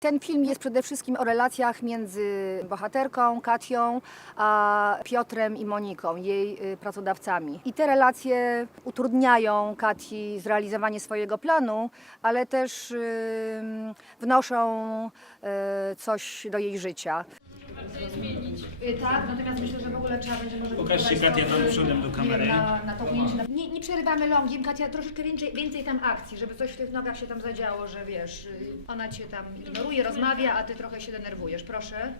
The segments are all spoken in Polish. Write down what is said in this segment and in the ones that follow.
Ten film jest przede wszystkim o relacjach między bohaterką, Katią, a Piotrem i Moniką, jej y, pracodawcami. I te relacje utrudniają Kati zrealizowanie swojego planu, ale też wnoszą y, coś do jej życia. Tak, natomiast myślę, że w ogóle trzeba będzie może... Pokażcie Katia tam przodem do kamery. Na, na to ujęcie. Nie, nie przerywamy longiem, Katia, troszeczkę więcej, więcej tam akcji, żeby coś w tych nogach się tam zadziało, że wiesz, y, ona cię tam ignoruje, rozmawia, a ty trochę się denerwujesz. Proszę.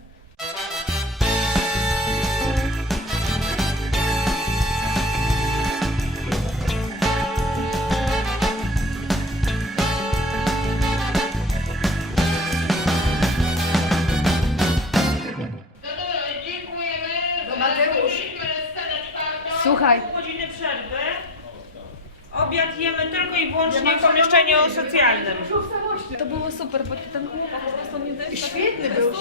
Słuchaj, godziny przerwy. Obiad jemy tylko i wyłącznie w pomieszczeniu socjalnym. To było super, bo ten chłopak po prostu nie deszcz. Świetny był.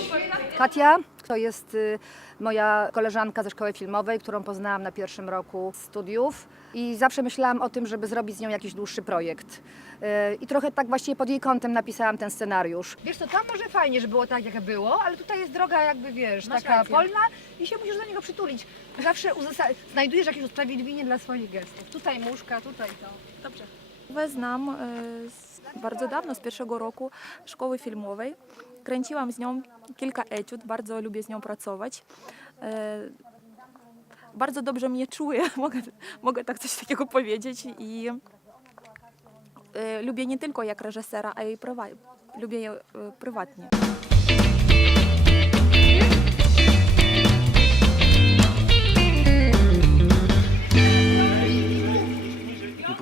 Katia to jest y, moja koleżanka ze szkoły filmowej, którą poznałam na pierwszym roku studiów i zawsze myślałam o tym, żeby zrobić z nią jakiś dłuższy projekt. Y, I trochę tak właściwie pod jej kątem napisałam ten scenariusz. Wiesz co, tam może fajnie, że było tak, jak było, ale tutaj jest droga jakby, wiesz, taka polna i się musisz do niego przytulić. Zawsze znajdujesz jakieś usprawiedliwienie dla swoich gestów. Tutaj muszka, tutaj to. Dobrze. Znam e, z bardzo dawno, z pierwszego roku szkoły filmowej. Kręciłam z nią kilka etiud, bardzo lubię z nią pracować. E, bardzo dobrze mnie czuję, mogę, mogę tak coś takiego powiedzieć. I e, lubię nie tylko jak reżysera, ale i prywa, lubię ją prywatnie.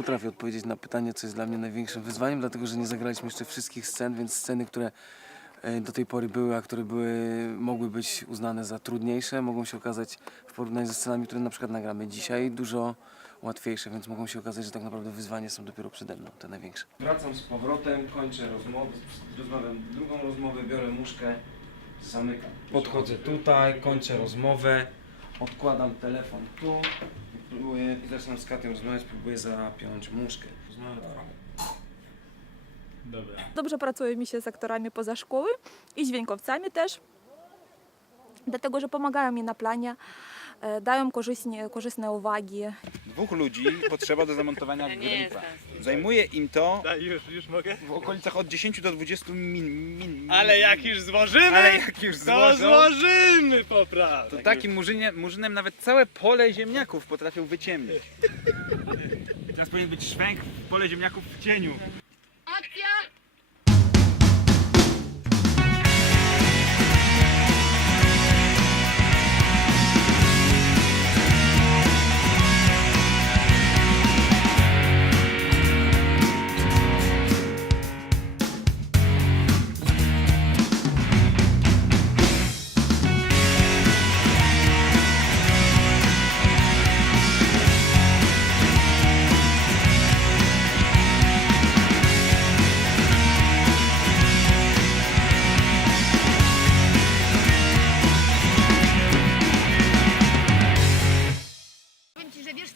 Potrafię odpowiedzieć na pytanie, co jest dla mnie największym wyzwaniem, dlatego że nie zagraliśmy jeszcze wszystkich scen, więc sceny, które e, do tej pory były, a które były, mogły być uznane za trudniejsze, mogą się okazać w porównaniu ze scenami, które na przykład nagramy dzisiaj, dużo łatwiejsze, więc mogą się okazać, że tak naprawdę wyzwania są dopiero przede mną, te największe. Wracam z powrotem, kończę rozmowę, rozmawiam drugą rozmowę, biorę muszkę, zamykam. Podchodzę tutaj, kończę rozmowę, odkładam telefon tu i próbuję, i zaczynam z Katią rozmawiać, próbuję zapiąć muszkę. Rozmawiam Dobra. Dobrze pracuje mi się z aktorami poza szkoły i dźwiękowcami też, dlatego że pomagają mi na planie, dają korzystne, korzystne uwagi. Dwóch ludzi potrzeba do zamontowania granifa. Zajmuje im to Da, już, już mogę? w okolicach od 10 do 20 min. min Ale jak już złożymy, Ale jak już to złożą, złożymy po prostu. to takim murzynie, murzynem nawet całe pole ziemniaków potrafią wyciemnić. Teraz powinien być szwęk w pole ziemniaków w cieniu.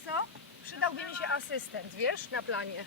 Co? Przydałby mi się asystent, wiesz, na planie.